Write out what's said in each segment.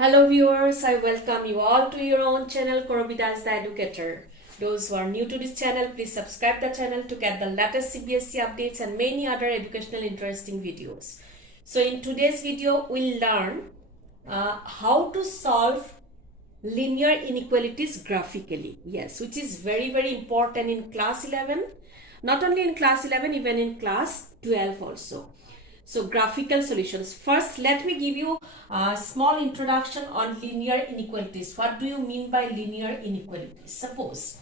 Hello viewers, I welcome you all to your own channel karabi, the educator. Those who are new to this channel, please subscribe the channel to get the latest CBSE updates and many other educational interesting videos. So in today's video, we'll learn how to solve linear inequalities graphically. Yes, which is very important in class 11. Not only in class 11, even in class 12 also. So graphical solutions. First, let me give you a small introduction on linear inequalities. What do you mean by linear inequalities? Suppose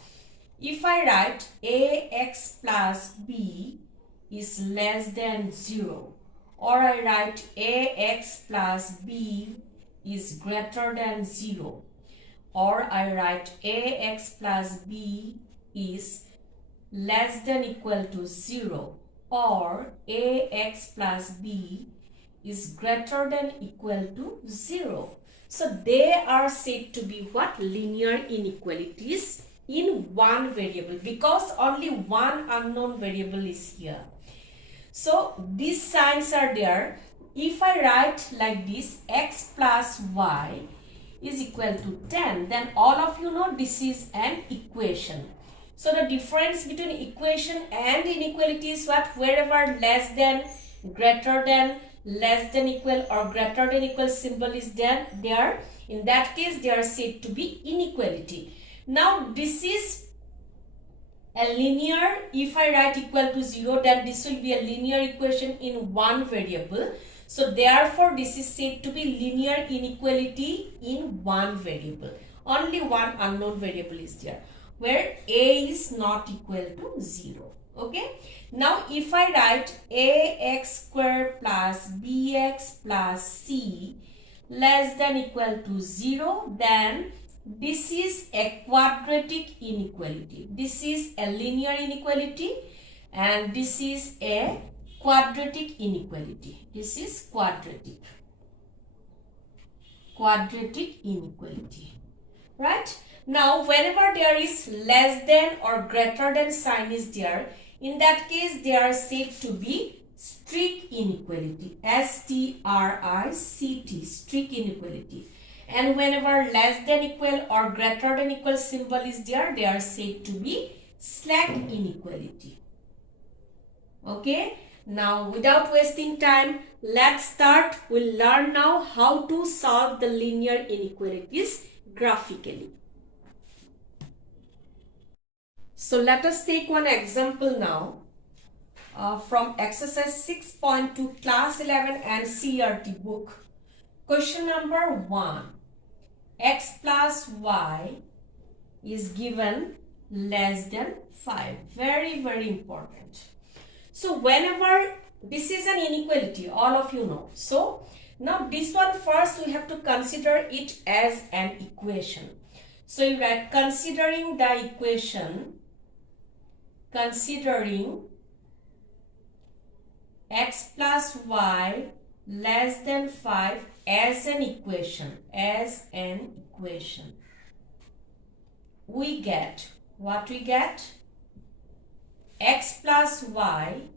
if I write ax plus b is less than 0, or I write ax plus b is greater than 0, or I write ax plus b is less than equal to 0, or ax plus b is greater than equal to 0. So they are said to be what? Linear inequalities in one variable, because only one unknown variable is here. So these signs are there. If I write like this, x plus y is equal to 10, then all of you know this is an equation. So the difference between equation and inequality is what? Wherever less than, greater than, less than equal or greater than equal symbol is there, in that case they are said to be inequality. Now this is a linear. If I write equal to 0, then this will be a linear equation in one variable. So therefore this is said to be linear inequality in one variable. Only one unknown variable is there, where a is not equal to 0. Okay. Now if I write ax square plus bx plus c less than equal to 0, then this is a quadratic inequality. This is a linear inequality and this is a quadratic inequality. This is quadratic inequality, right? Now whenever there is less than or greater than sign is there, in that case they are said to be strict inequality. S-T-R-I-C-T, strict inequality. And whenever less than equal or greater than equal symbol is there, they are said to be slack inequality. Okay. Now without wasting time, let's start. We'll learn now how to solve the linear inequalities graphically. So let us take one example now from exercise 6.2 class 11 and CRT book. Question number 1. X plus y is given less than 5. Very important. So whenever this is an inequality, all of you know. So now this one first we have to consider it as an equation. So you write considering the equation, considering x plus y less than 5 as an equation, we get what we get? X plus y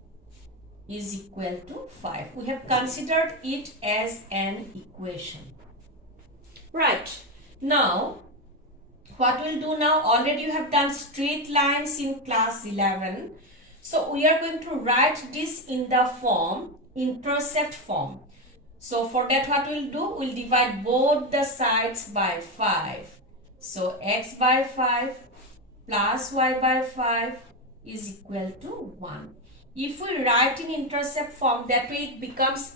is equal to 5. We have considered it as an equation. Right. Now, what we'll do now, already you have done straight lines in class 11. So we are going to write this in the form, intercept form. So for that what we'll do, we'll divide both the sides by 5. So x by 5 plus y by 5 is equal to 1. If we write in intercept form, that way it becomes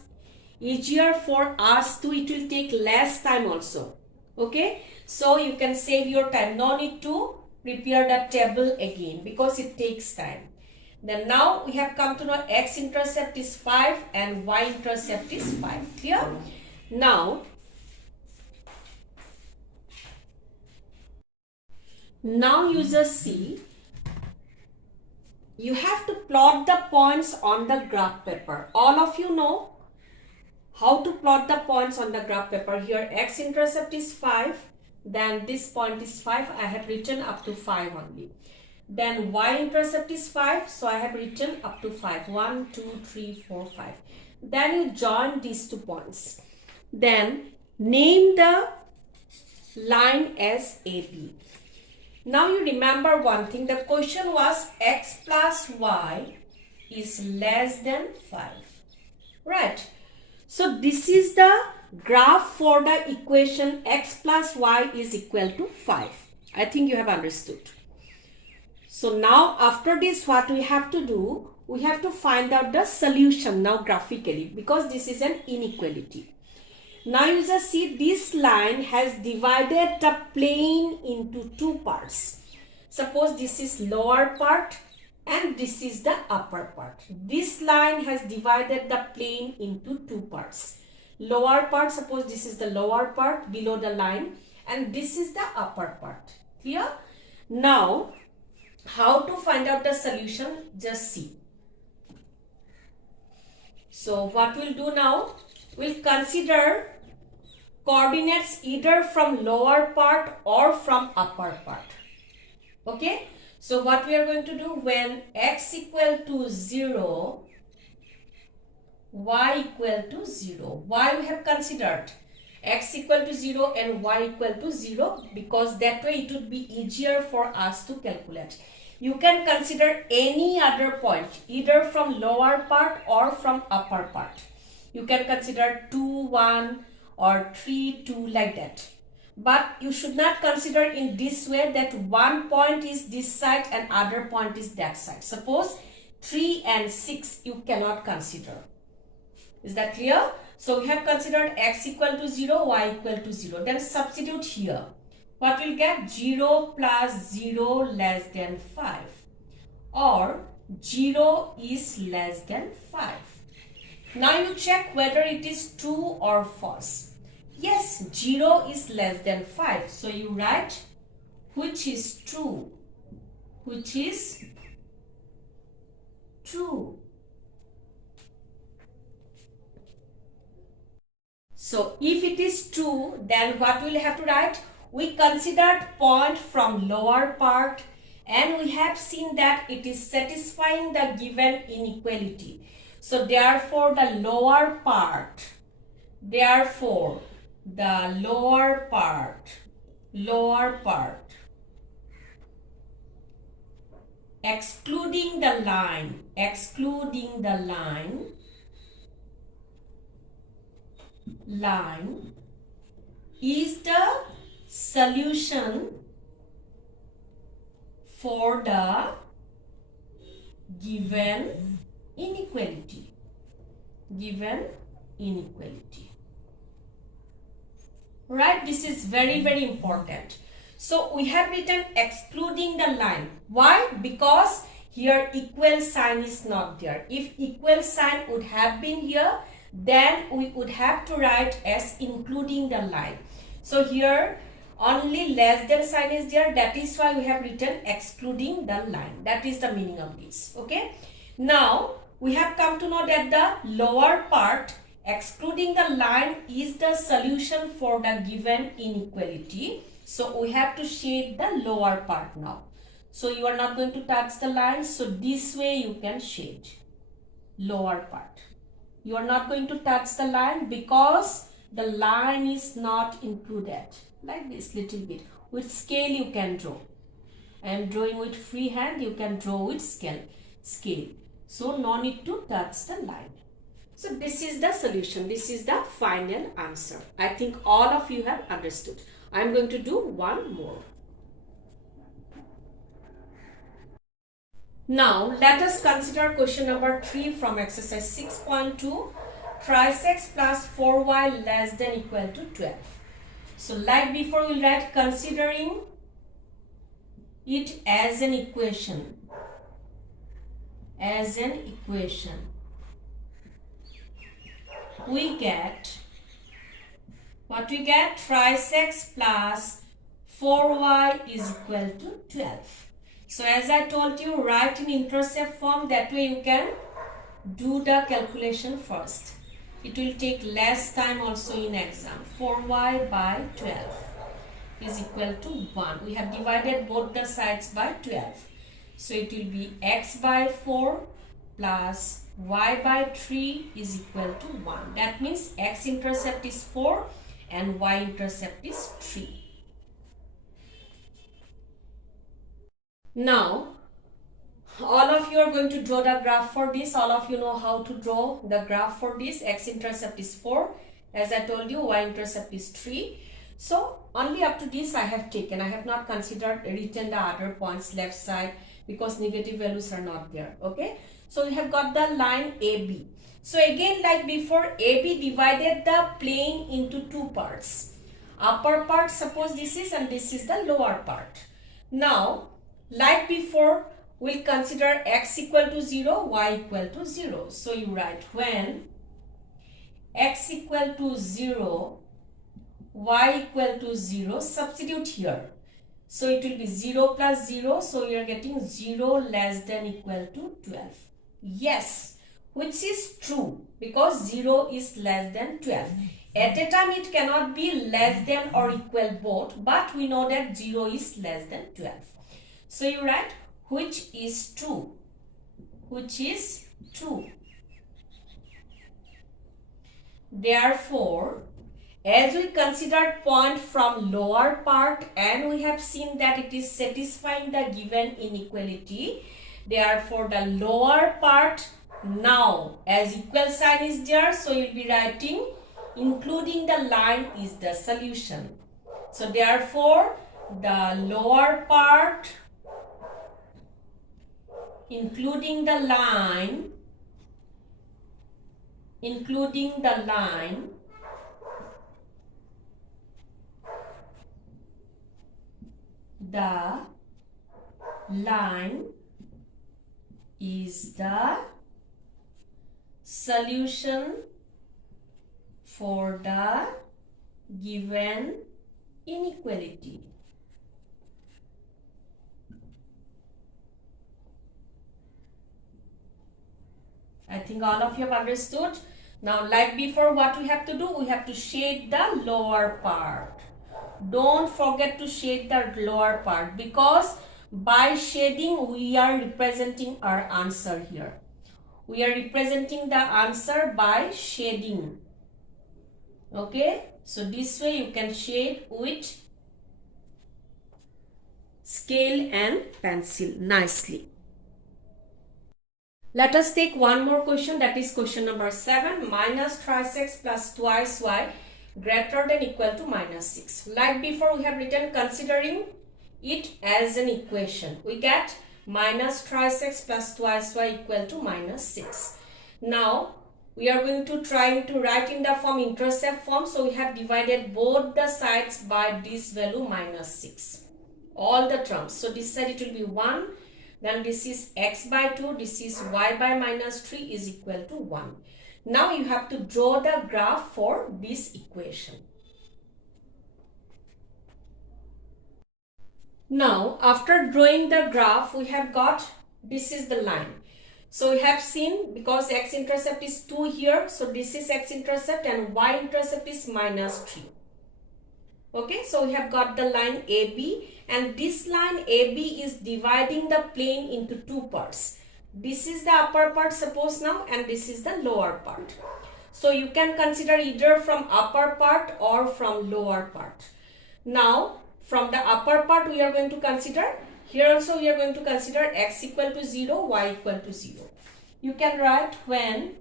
easier for us to, it will take less time also. Okay. So you can save your time. No need to prepare the table again because it takes time. Then now we have come to know x intercept is 5 and y intercept is 5. Clear? Now you just see, you have to plot the points on the graph paper. All of you know how to plot the points on the graph paper. Here x intercept is 5, then this point is 5. I have written up to 5 only. Then y intercept is 5, so I have written up to 5. 1, 2, 3, 4, 5. Then you join these 2 points. Then Name the line as AB. Now you remember one thing, the question was x plus y is less than 5. Right. So this is the graph for the equation x plus y is equal to 5. I think you have understood. So now after this what we have to do? We have to find out the solution now graphically, because this is an inequality. Now you just see this line has divided the plane into two parts. Suppose this is lower part and this is the upper part. This line has divided the plane into two parts. Lower part, suppose this is the lower part below the line, and this is the upper part. Clear? Now, how to find out the solution? Just see. So what we'll do now? We'll consider coordinates either from lower part or from upper part. Okay, so what we are going to do, when x equal to 0, y equal to 0. Why we have considered x equal to 0 and y equal to 0? Because that way it would be easier for us to calculate. You can consider any other point either from lower part or from upper part. You can consider 2, 1 or 3, 2 like that. But you should not consider in this way that one point is this side and other point is that side. Suppose 3 and 6 you cannot consider. Is that clear? So we have considered x equal to 0, y equal to 0. Then substitute here. What will get? 0 plus 0 less than 5. Or 0 is less than 5. Now you check whether it is true or false. Yes, 0 is less than 5. So you write which is true. Which is true. So if it is true, then what we'll have to write? We considered point from lower part and we have seen that it is satisfying the given inequality. So therefore the lower part, excluding the line, is the solution for the given inequality. Right, this is very, very important. So we have written excluding the line. Why? Because here equal sign is not there. If equal sign would have been here, then we would have to write as including the line. So here only less than sign is there. That is why we have written excluding the line. That is the meaning of this. Okay. Now we have come to know that the lower part excluding the line is the solution for the given inequality. So we have to shade the lower part now. So you are not going to touch the line. So this way you can shade lower part. You are not going to touch the line because the line is not included. Like this little bit. With scale you can draw. I am drawing with free hand. You can draw with scale. So no need to touch the line. So this is the solution. This is the final answer. I think all of you have understood. I am going to do one more. Now let us consider question number 3 from exercise 6.2. Thrice x plus 4y less than equal to 12. So like before, we'll write considering it as an equation. We get what we get? Thrice x plus 4y is equal to 12. So as I told you, write in intercept form. That way you can do the calculation first. It will take less time also in exam. 4y by 12 is equal to 1. We have divided both the sides by 12. So it will be x by 4 plus y by 3 is equal to 1. That means x intercept is 4 and y-intercept is 3. Now, all of you are going to draw the graph for this. All of you know how to draw the graph for this. X-intercept is 4. As I told you, y-intercept is 3. So, only up to this I have taken. I have not considered written the other points left side because negative values are not there. Okay. So, we have got the line AB. So, again like before, AB divided the plane into two parts. Upper part, suppose this is, and this is the lower part. Now, like before, we'll consider x equal to 0, y equal to 0. So you write when x equal to 0, y equal to 0, substitute here. So it will be 0 plus 0. So you are getting 0 less than equal to 12. Yes, which is true because 0 is less than 12. At a time it cannot be less than or equal both, but we know that 0 is less than 12. So you write which is true, which is true. Therefore, as we considered point from lower part and we have seen that it is satisfying the given inequality, therefore the lower part now as equal sign is there, so you'll be writing including the line is the solution. So therefore the lower part including the line the line is the solution for the given inequality. I think all of you have understood. Now, like before, what we have to do? We have to shade the lower part. Don't forget to shade the lower part because by shading, we are representing our answer here. We are representing the answer by shading. Okay? So, this way you can shade with scale and pencil nicely. Let us take one more question, that is question number 7. Minus thrice x plus twice y greater than equal to minus 6. Like before, we have written considering it as an equation. We get minus thrice x plus twice y equal to minus 6. Now, we are going to try to write in the form intercept form. So, we have divided both the sides by this value minus 6. All the terms. So, this side it will be 1. Then this is x by 2, this is y by minus 3 is equal to 1. Now you have to draw the graph for this equation. Now after drawing the graph, we have got, this is the line. So we have seen because x-intercept is 2 here, so this is x-intercept and y-intercept is minus 3. Okay, so we have got the line AB. And this line AB is dividing the plane into two parts. This is the upper part, suppose now, and this is the lower part. So you can consider either from upper part or from lower part. Now, from the upper part we are going to consider, here also we are going to consider x equal to 0, y equal to 0. You can write when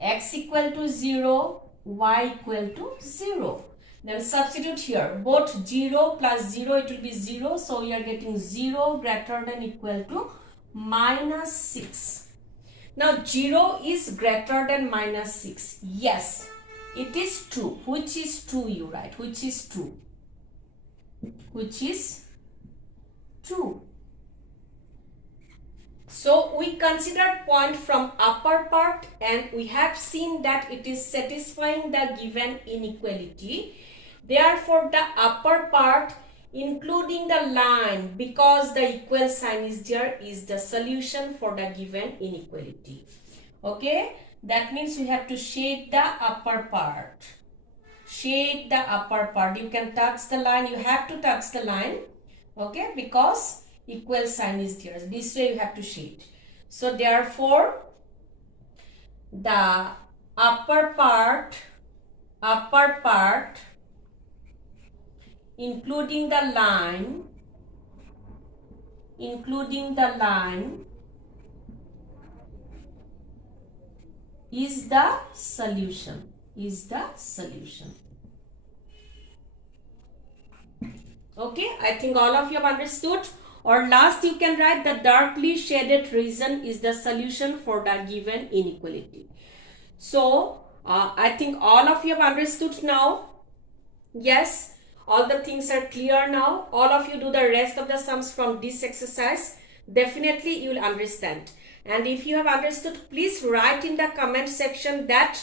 x equal to 0, y equal to 0. Then substitute here, both 0 plus 0, it will be 0. So, we are getting 0 greater than equal to minus 6. Now, 0 is greater than minus 6. Yes, it is true. Which is true, you write. Which is true. Which is true. So, we considered point from upper part and we have seen that it is satisfying the given inequality. Therefore, the upper part including the line because the equal sign is there is the solution for the given inequality. Okay, that means we have to shade the upper part. Shade the upper part. You can touch the line. You have to touch the line. Okay, because equal sign is there. This way you have to shade. So therefore, the upper part upper part including the line is the solution. Okay, I think all of you have understood. Or last you can write the darkly shaded region is the solution for the given inequality. So I think all of you have understood now. Yes, all the things are clear now. All of you do the rest of the sums from this exercise. Definitely you will understand. And if you have understood, please write in the comment section that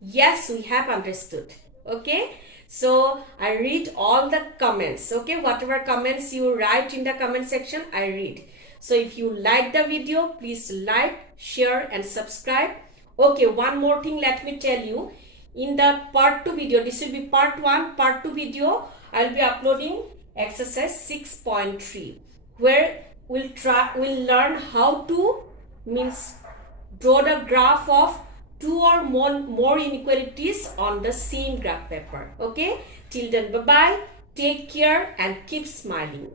yes, we have understood. Okay, so I read all the comments. Okay, whatever comments you write in the comment section, I read. So if you like the video, please like, share and subscribe. Okay, one more thing, let me tell you. In the part 2 video, this will be part 1, part 2 video, I will be uploading exercise 6.3 where we'll learn how to draw the graph of 2 or more inequalities on the same graph paper. Okay, till then, bye bye, take care and keep smiling.